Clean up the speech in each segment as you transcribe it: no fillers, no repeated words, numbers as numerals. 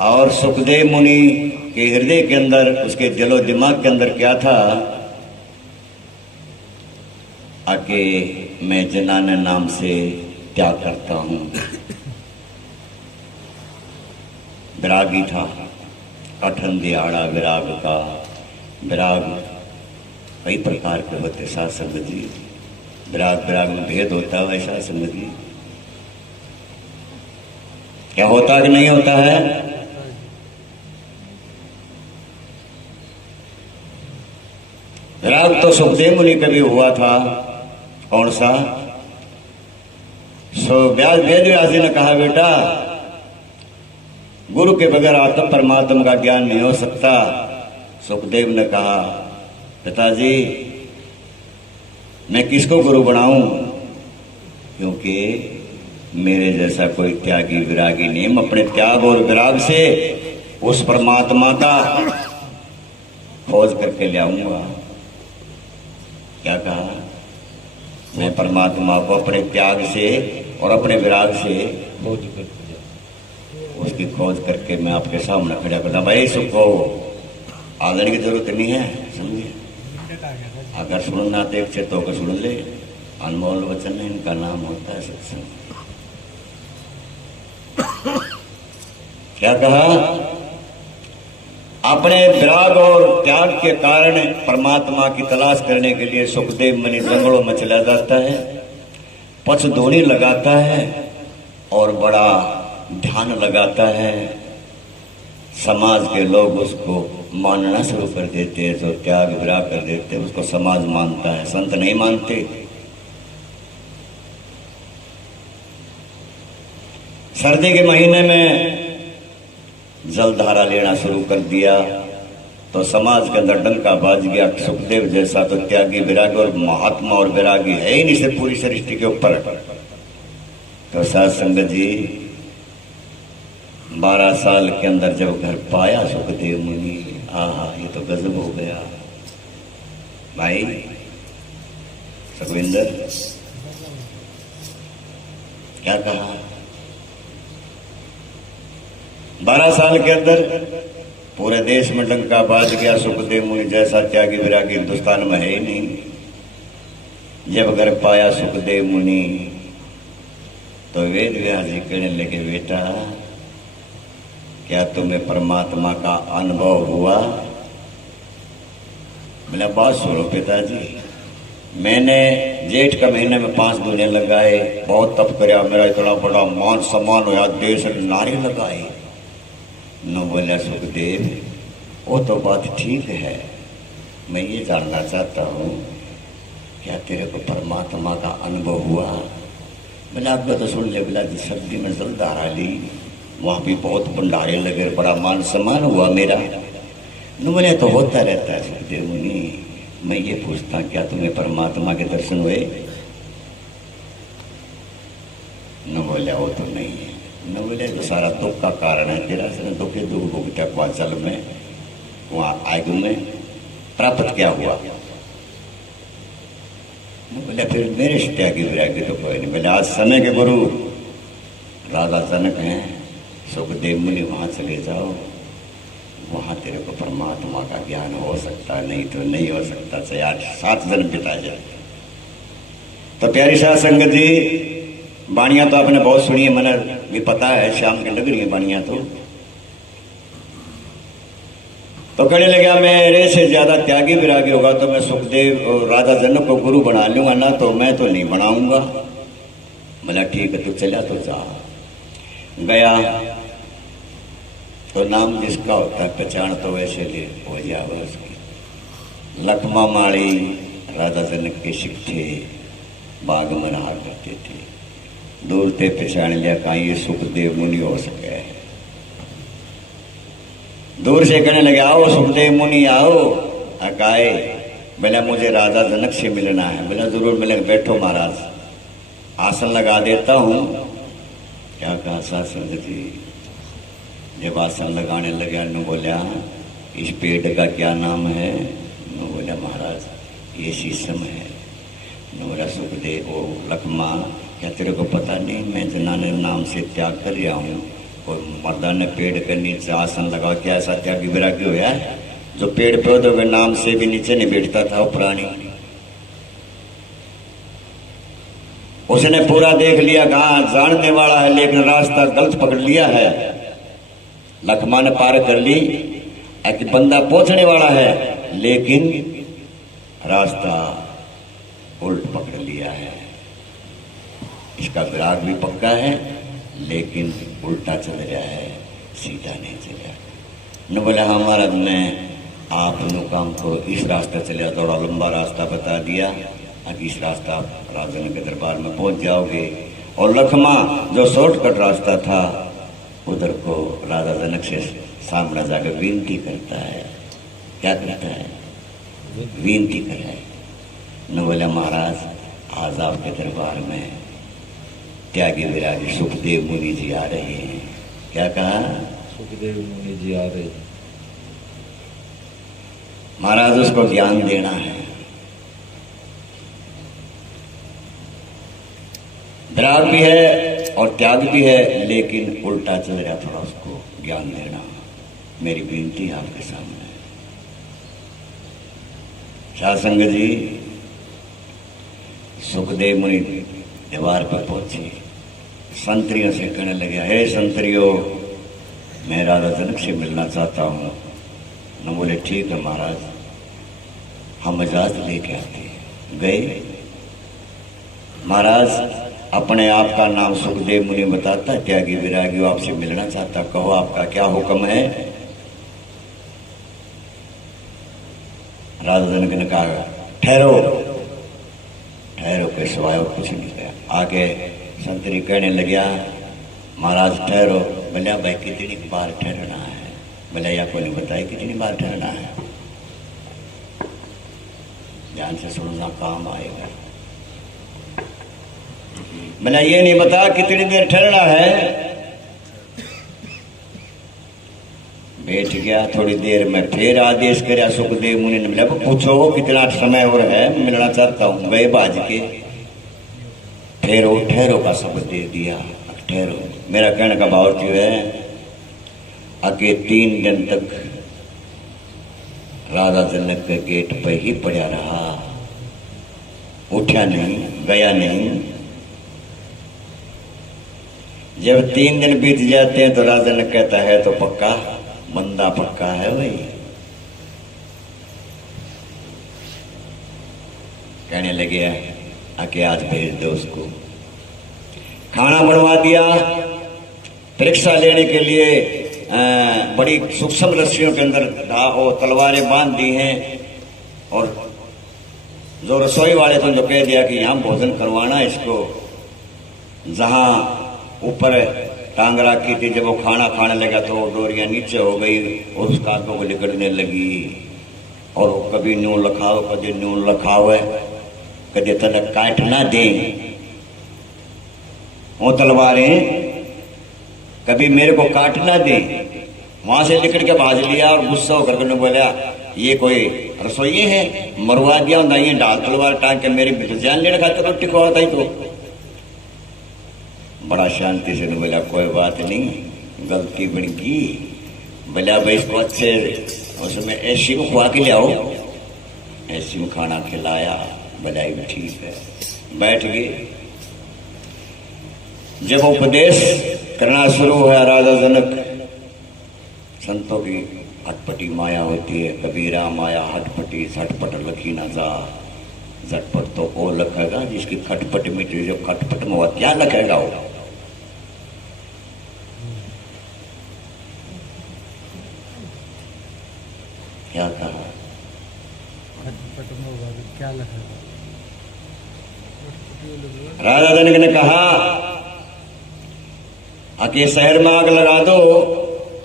और सुखदेव मुनि के हृदय के अंदर, उसके दिलो दिमाग के अंदर क्या था, आके मैं जनाने नाम से त्याग करता हूं। विरागी था, कठिन दिहाड़ा विराग का। विराग कई प्रकार के होते साथ संगत जी। विराग में भेद होता है ऐसा संगत जी, क्या होता कि नहीं होता है? विराग तो सुखदेव मुनि कभी हुआ था। कौन सा? वेद व्यास जी ने कहा, बेटा गुरु के बगैर आत्म परमात्मा का ज्ञान नहीं हो सकता। सुखदेव ने कहा, पिताजी मैं किसको गुरु बनाऊं, क्योंकि मेरे जैसा कोई त्यागी विरागी नहीं। मैं अपने त्याग और विराग से उस परमात्मा का खोज करके ले आऊंगा। क्या कहा? मैं परमात्मा को अपने त्याग से और अपने विराग से उसकी खोज करके मैं आपके सामने खड़ा करता। भाई सुखो आदरण की जरूरत नहीं है, समझिए। अगर सुनना तो एक चित्तों को सुन ले। अनमोल वचन है, इनका नाम होता है सत्संग। क्या कहा? अपने विराग और त्याग के कारण परमात्मा की तलाश करने के लिए सुखदेव मुनि जंगलों में चला जाता है, पचधोनी लगाता है और बड़ा ध्यान लगाता है। समाज के लोग उसको मानना शुरू कर देते हैं। जो त्याग विराग कर देते हैं उसको समाज मानता है, संत नहीं मानते। सर्दी के महीने में जलधारा लेना शुरू कर दिया तो समाज के अंदर डंका बाज गया। सुखदेव जैसा तो त्यागी विरागी और महात्मा और विरागी है ही नहीं से पूरी सृष्टि के ऊपर। तो साध संगत जी 12 साल के अंदर जब घर पाया सुखदेव मुनि, आहा ये तो गजब हो गया। भाई सुखविंदर क्या कहा? 12 साल के अंदर पूरे देश में डंका बाज गया। सुखदेव मुनि जैसा त्यागी विरागी हिंदुस्तान में है ही नहीं। जब घर पाया सुखदेव मुनि तो वेद व्यास जी कहने लगे, बेटा क्या तुम्हें परमात्मा का अनुभव हुआ? बोला, बात सुनो पिताजी, मैंने जेठ का महीने में 5 दूने लगाए, बहुत तप कराया, मेरा इतना बड़ा मान सम्मान हुआ, देश नारे लगाए। न बोला, सुखदेव वो तो बात ठीक है, मैं ये जानना चाहता हूँ क्या तेरे को परमात्मा का अनुभव हुआ? बोला, आपको तो सुन ले। बोला, सर्दी में जलधारा ली, वहाँ भी बहुत भंडारे लगे, बड़ा मान सम्मान हुआ मेरा। न बोले, तो होता रहता है सुखदेव मुनि। मैं ये पूछता, क्या तुम्हें परमात्मा के दर्शन हुए? न बोले, वो तो नहीं है। न बोले, तो सारा दुख का कारण है तेरा, दुख भुगता क्वाचल में, वहाँ आयु में प्राप्त क्या हुआ? बोले, फिर मेरे से त्यागी विरागी तो कोई नहीं। बोले, आज समय के गुरु राजा जनक हैं, सुखदेव मुनि, वहाँ चले जाओ, वहाँ तेरे को परमात्मा का ज्ञान हो सकता है, नहीं तो नहीं हो सकता, चाहे 8-7 जन्म बिता जाए। तो प्यारी साध संगत जी, बाणियां तो आपने बहुत सुनी है, मैंने भी पता है, श्याम की लग रही है बाणियां तो कहने लगा, मेरे से ज्यादा त्यागी विरागी होगा तो मैं सुखदेव और राजा जनक को गुरु बना लूंगा, ना तो मैं तो नहीं बनाऊंगा। बोला, ठीक है, तो चला तो जा। गया तो नाम जिसका होता है पहचान तो वैसे ले हो जाए उसकी। लखमा माड़ी राजा जनक के सिख थे, बाग में रहा करते थे। दूर से पहचान लिया, कहीं ये सुखदेव मुनि हो सके। दूर से कहने लगे, आओ सुखदेव मुनि आओ। अकाए, बोला, मुझे राजा जनक से मिलना है। बोला, जरूर मिलेंगे, बैठो महाराज, आसन लगा देता हूँ। क्या कहा साध संगत जी? जब आसन लगाने लगा, न बोला, इस पेड़ का क्या नाम है? न बोला, महाराज ये शीशम है। न बोला, सुखदेव ओ लखमा, क्या तेरे को पता नहीं मैं जनाने नाम से त्याग कर रहा हूँ, कोई मर्दाना पेड़ के नीचे आसन लगा के ऐसा त्यागी विरागी होया जो पेड़ पौधों के नाम से भी नीचे नहीं बैठता था वो प्राणी। उसने पूरा देख लिया, कहा जानने वाला है लेकिन रास्ता गलत पकड़ लिया है। लखमा ने पार कर ली कि बंदा पहुंचने वाला है लेकिन रास्ता उल्ट पकड़ लिया है। इसका विराग भी पक्का है लेकिन उल्टा चल रहा है, सीधा नहीं चला। न बोला हमारा ने आप काम को इस रास्ता चले, थोड़ा लंबा रास्ता बता दिया, अब इस रास्ता आप राजन के दरबार में पहुंच जाओगे। और लखमा जो शॉर्टकट रास्ता था उधर को राजा जनक से सामने जाकर विनती करता है। क्या करता है? विनती करे। न बोला महाराज आज आपके दरबार में त्यागी विरागी सुखदेव मुनि जी आ रहे हैं। क्या कहा? सुखदेव मुनि जी आ रहे हैं। महाराज उसको ज्ञान देना है। विराग भी है और त्याग भी है लेकिन उल्टा चल रहा, थोड़ा उसको ज्ञान देना। मेरी विनती है आपके सामने। शासंग जी सुखदेव मुनि दीवार पर पहुंचे, संतरियों से कहने लगे, हे संतरियों मैं राजा जनक से मिलना चाहता हूँ। न बोले ठीक है महाराज, हम इजाजत लेके आते। गए। महाराज अपने आप का नाम सुखदेव मुनि बताता, त्यागी विरागी आपसे मिलना चाहता, कहो आपका क्या हुक्म है। राजा जनक ने कहा ठहरो। ठहरो के सिवाय कुछ नहीं कहा। आगे संतरी कहने लगा महाराज ठहरो। बोलिया भाई कितनी बार ठहरना है? बोला या को नहीं बताया कितनी बार ठहरना है। ध्यान से सुनना काम आएगा। बोला ये नहीं बता कितनी देर ठहरना है। बैठ गया। थोड़ी देर में फिर आदेश कर सुखदेव मुनि ने बोला पूछो कितना समय और है, मिलना चाहता हूँ। गए बाज के फिर वो ठहरो का शब्द दे दिया। ठहरो। मेरा कहने का भाव क्यों है आगे 3 दिन तक राजा जनक के गेट पर ही पड़ा रहा, उठा नहीं, गया नहीं। जब 3 दिन बीत जाते हैं तो राजा जनक कहता है तो पक्का, बंदा पक्का है भाई। कहने लगे आके आज भेज दो उसको। खाना बनवा दिया। परीक्षा लेने के लिए बड़ी सूक्ष्म रस्सियों के अंदर वो तलवारें बांध दी हैं। और जो रसोई वाले थे जो कह दिया कि यहाँ भोजन करवाना इसको। जहां ऊपर टांग रखी थी, जब वो खाना खाने लगा तो डोरियां नीचे हो गई और उसका आंखों को लिकड़ने लगी। और कभी न्यून लखाओ, कभी न्यून लखाओ, कभी तलक काट ना दे वो तलवारें, कभी मेरे को काट ना दे। वहां से लिकड़ के भाज लिया और गुस्सा होकर ने बोला ये कोई रसोई है, मरवा दिया होता ये डाल तलवार टांग के मेरी जान लेने खाते रोटी खुआता ही। तो बड़ा शांति से बोला कोई बात नहीं, गलती बन गई। बोला भाई इसको अच्छे उसमें ऐसी को खुआ के ले आओ। ऐसी में खाना खिलाया। बोला भी ठीक है। बैठ गए। जब उपदेश करना शुरू हुआ राजा जनक, संतों की हटपटी माया होती है। कबीरा माया हटपटी झटपट लखी ना जा। झटपट तो वो लखेगा जिसकी खटपट मिटी, जो खटपट में हुआ क्या लखेगा वो। क्या कहा? खटपट में होगा क्या लखेगा? राजा जनक ने कहा आके शहर में आग लगा दो,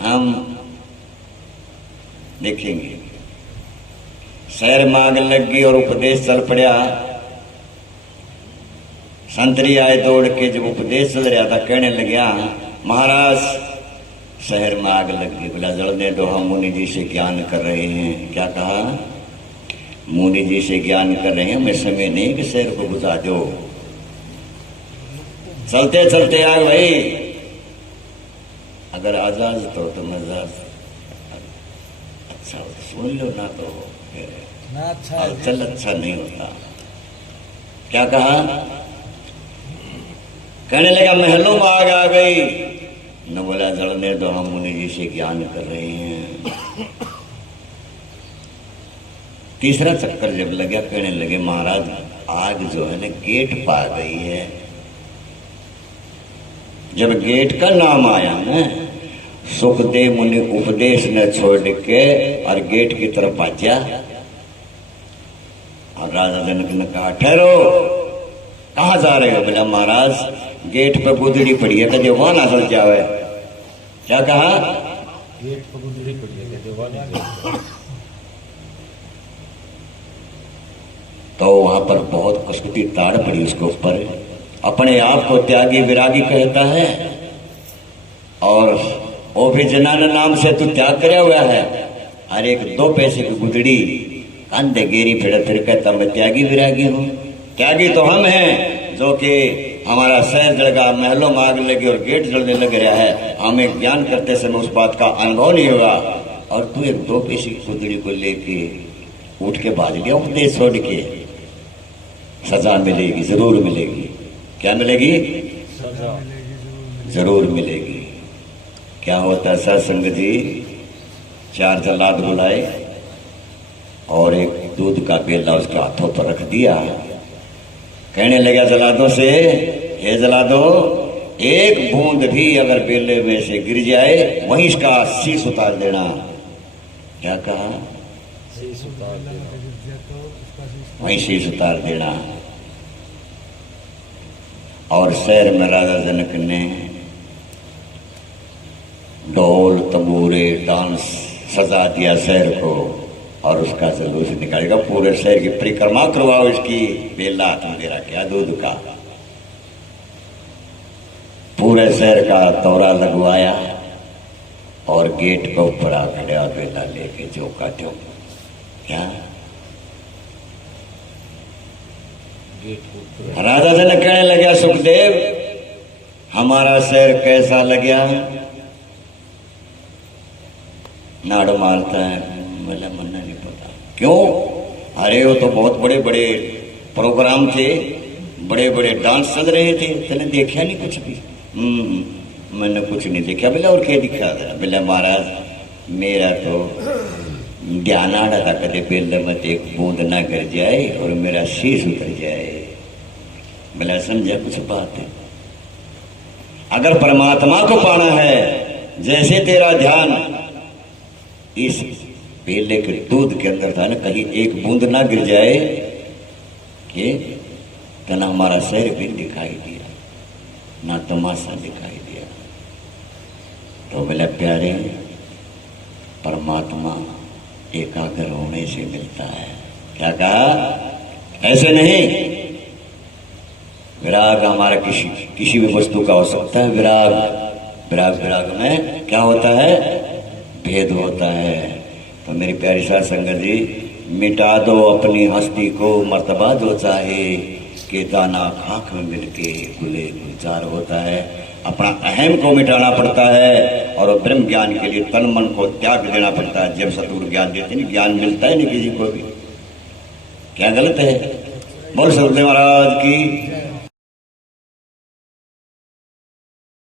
हम देखेंगे। शहर में आग लग गई और उपदेश चल पड़ा। संतरी आए दौड़ के। जब उपदेश चल रहा था कहने लगा महाराज शहर में आग लग गई। बोला जलने दो, हम मुनि जी से ज्ञान कर रहे हैं। क्या कहा? मुनि जी से ज्ञान कर रहे हैं, मैं समय नहीं कि शहर को बुझा दो। चलते चलते आग भाई अगर आजाद तो मजाज अच्छा हो तो सुन लो, ना तो फिर ना अच्छा है चल अच्छा नहीं होता। क्या कहा? कहने लगा महलों में आग आ गई। न बोला जड़ने दो, हम मुनि जी से ज्ञान कर रहे हैं। तीसरा चक्कर जब लगा, कहने लगे महाराज आग जो है ना गेट पा गई है। जब गेट का नाम आया ना, सुखदेव मुनि उपदेश न छोड़ के और गेट की तरफ भाजा। और राजा जनक ने कहा ठहरो, कहाँ जा रहे हो? बोला महाराज गेट पर गुदड़ी पड़ी है, कदे वहां ना चल जावे। क्या कहा? गेट पर गुजरी पड़ी है कदे वहां ना। तो वहां पर बहुत कसुती ताड़ पड़ी उसके ऊपर। अपने आप को त्यागी विरागी कहता है और वो भी जनाना नाम से तू त्याग कराया हुआ है। हर एक 2 पैसे की गुदड़ी कंधे गेरी फिर कहता मैं त्यागी विरागी हूँ। त्यागी तो हम हैं जो कि हमारा शहर जल गया, महलों में आग लगी और गेट जलने लग रहा है, हमें ज्ञान करते समय उस बात का अनुभव नहीं होगा। और तू एक 2 पैसे की गुदड़ी को लेके उठ के भाग लिया उपदेश छोड़ के। सजा मिलेगी, जरूर मिलेगी। क्या मिलेगी? सजा जरूर मिलेगी। क्या होता है सत्संग जी? 4 जल्लाद बुलाए और एक दूध का बेला उसके हाथों पर रख दिया। कहने लगा जल्लादों से, हे जल्लादो, एक बूंद भी अगर बेले में से गिर जाए वहीं इसका शीश उतार देना। क्या कहा? शीश उतार देना। वहीं शीश उतार देना। और शहर में राजा जनक ने ढोल तंबूरे डांस सजा दिया शहर को और उसका जुलूस निकालेगा। पूरे शहर की परिक्रमा करवाओ, इसकी बेला तुम दे रहा क्या दूध का। पूरे शहर का दौरा लगवाया और गेट को ऊपर आ खड़ा बेला लेके जो का त्यों। क्या? राजा जनक कहने लगा सुखदेव हमारा शहर कैसा लगा? नाड़ो मारता है। बोला मन्ना नहीं पता। क्यों? अरे वो तो बहुत बड़े बड़े प्रोग्राम थे, बड़े बड़े डांस चल रहे थे, तूने देखा नहीं कुछ भी? मैंने कुछ नहीं देखा। बोला और क्या दिखा था? बोला महाराज मेरा तो ध्यान आ रहा था कदे बेल मत एक बूंद ना गिर जाए और मेरा शीश उतर जाए। बोला समझा कुछ बात है? अगर परमात्मा को पाना है, जैसे तेरा ध्यान इस बेले के दूध के अंदर था ना, कहीं एक बूंद ना गिर जाए कि तो ना हमारा शहर भी दिखाई दिया, ना तमाशा दिखाई दिया। तो बोला प्यारे परमात्मा एकाग्र होने से मिलता है। क्या कहा? ऐसे नहीं। विराग हमारा किसी भी वस्तु का हो सकता है। विराग विराग विराग में क्या होता है? भेद होता है। तो मेरी प्यारी साथ संगत जी, मिटा दो अपनी हस्ती को मर्तबा जो चाहे, के दाना खाक में मिलके गुले गुलजार होता है। अपना अहम को मिटाना पड़ता है और ब्रह्म ज्ञान के लिए तन मन को त्याग देना पड़ता है। जब सतगुरु ज्ञान देते नहीं, ज्ञान मिलता है नहीं किसी को भी। क्या गलत है? बोल सतगुरु महाराज की